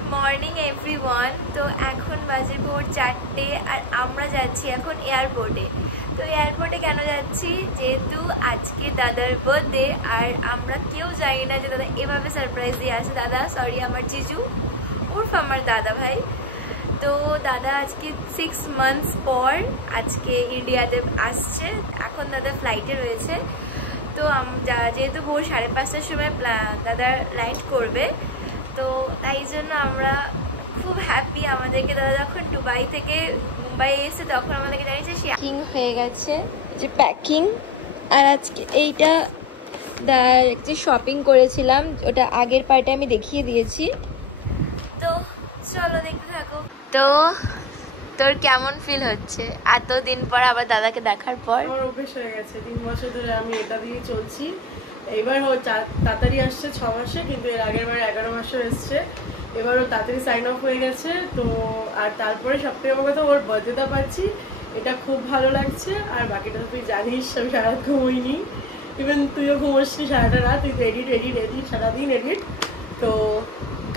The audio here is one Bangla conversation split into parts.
Good morning everyone. তো এখন বাজে ভোর 4টে আর আমরা যাচ্ছি এখন এয়ারপোর্টে। তো এয়ারপোর্টে কেন যাচ্ছি? যেহেতু আজকে দাদার বার্থডে আর আমরা কেউ জানি না যে দাদা এভাবে সারপ্রাইজ দিয়ে আসে। দাদা সরি আমার জিজু উর্ফ আমার দাদা ভাই। তো দাদা আজকে 6 মান্থস পর আজকে ইন্ডিয়াতে আসছে। এখন দাদা ফ্লাইটে রয়েছে। তো যেহেতু ভোর 5:30টার সময় দাদা লাইট করবে, তো তাই জন্য আমরা খুব হ্যাপি। আমাদেরকে দাদা যখন দুবাই থেকে মুম্বাই এসে তখন আমাদেরকে জানিয়েছে প্যাকিং হয়ে গেছে, যে প্যাকিং। আর আজকে এইটা যে শপিং করেছিলাম ওটা আগের পার্টে আমি দেখিয়ে দিয়েছি। তো চলো দেখতে থাকো। তো তোর কেমন ফিল হচ্ছে এতদিন পর আবার দাদাকে দেখার পর? আমার অভ্যেস হয়ে গেছে, 3 বছর ধরে আমি এটা দিয়ে চলছি। এইবার তাড়াতাড়ি আসছে 6 মাসে, কিন্তু এর আগের বার 11 মাসে এসছে। এবারও তাড়াতাড়ি সাইন অফ হয়ে গেছে। তো আর তারপরে সবথেকে বড় কথা, ওর বার্থডেটা পাচ্ছি, এটা খুব ভালো লাগছে। আর বাকিটা তো তুই জানিস, আমি সারা রাত ঘুমোইনি, ইভেন তুইও ঘুমোসনি সারাটা রাত। তুই এডিট সারাদিন এডিট। তো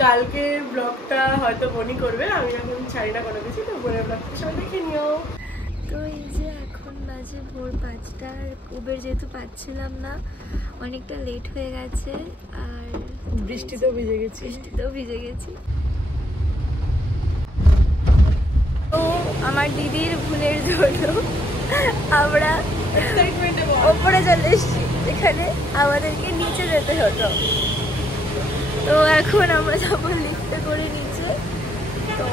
কালকে ব্লগটা হয়তো বনি করবে, আমি এখন ছাড়ি না কোনো কিছু। তো বোনের ব্লগটা সবাই দেখে নিও। তো এই যে এখন বাজে ভোর 5টা আর উবের যেহেতু পাচ্ছিলাম না, অনেকটা লেট হয়ে গেছে। আর বৃষ্টিতেও ভিজে গেছি। তো আমার দিদির ভুলের জন্য আমরা ওপরে চলে এসেছি, এখানে আমাদেরকে নিচে যেতে হতো। তো এখন আমরা যাবো লিফটে করে নিচে। তো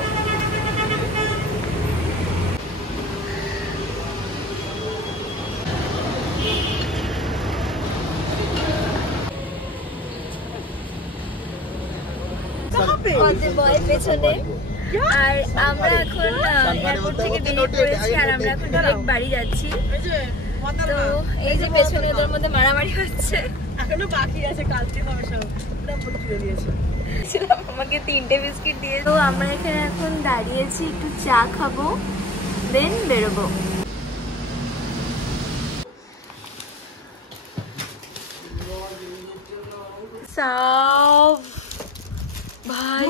পেছনে। আর আমরা এখন এয়ারপোর্ট থেকে বেরিয়ে পড়েছি আর আমরা এখন ডিরেক্ট বাড়ি যাচ্ছি। তো এই যে পেছনে ওদের মধ্যে মারামারি হচ্ছে, এখনো বাকি আছে, কালকে হবে সব। আমাকে 3টে বিস্কিট দিয়ে। তো আমরা এখানে এখন দাঁড়িয়েছি, একটু চা খাবো, দেন বেরোবো। সব ভাই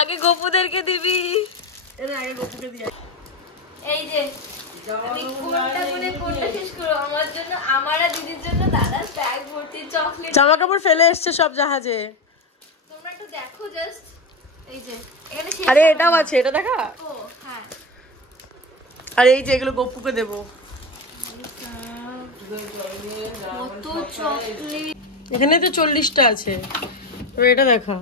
আগে গপুদেরকে দিবি। এই যে আমার জন্য, আমার আর দিদির জন্য দাদার ব্যাগ ভর্তি চকলেট, জামা কাপড় ফেলে এসছে সব জাহাজে। তোমরা একটু দেখো জাস্ট। এই যে এখানে আরে এটাও আছে, এটা দেখা। ও হ্যাঁ, আর এই যে এগুলো গপুকে দেবো। কত চকলেট। এখানে তো 40টা আছে। তো এটা দেখা।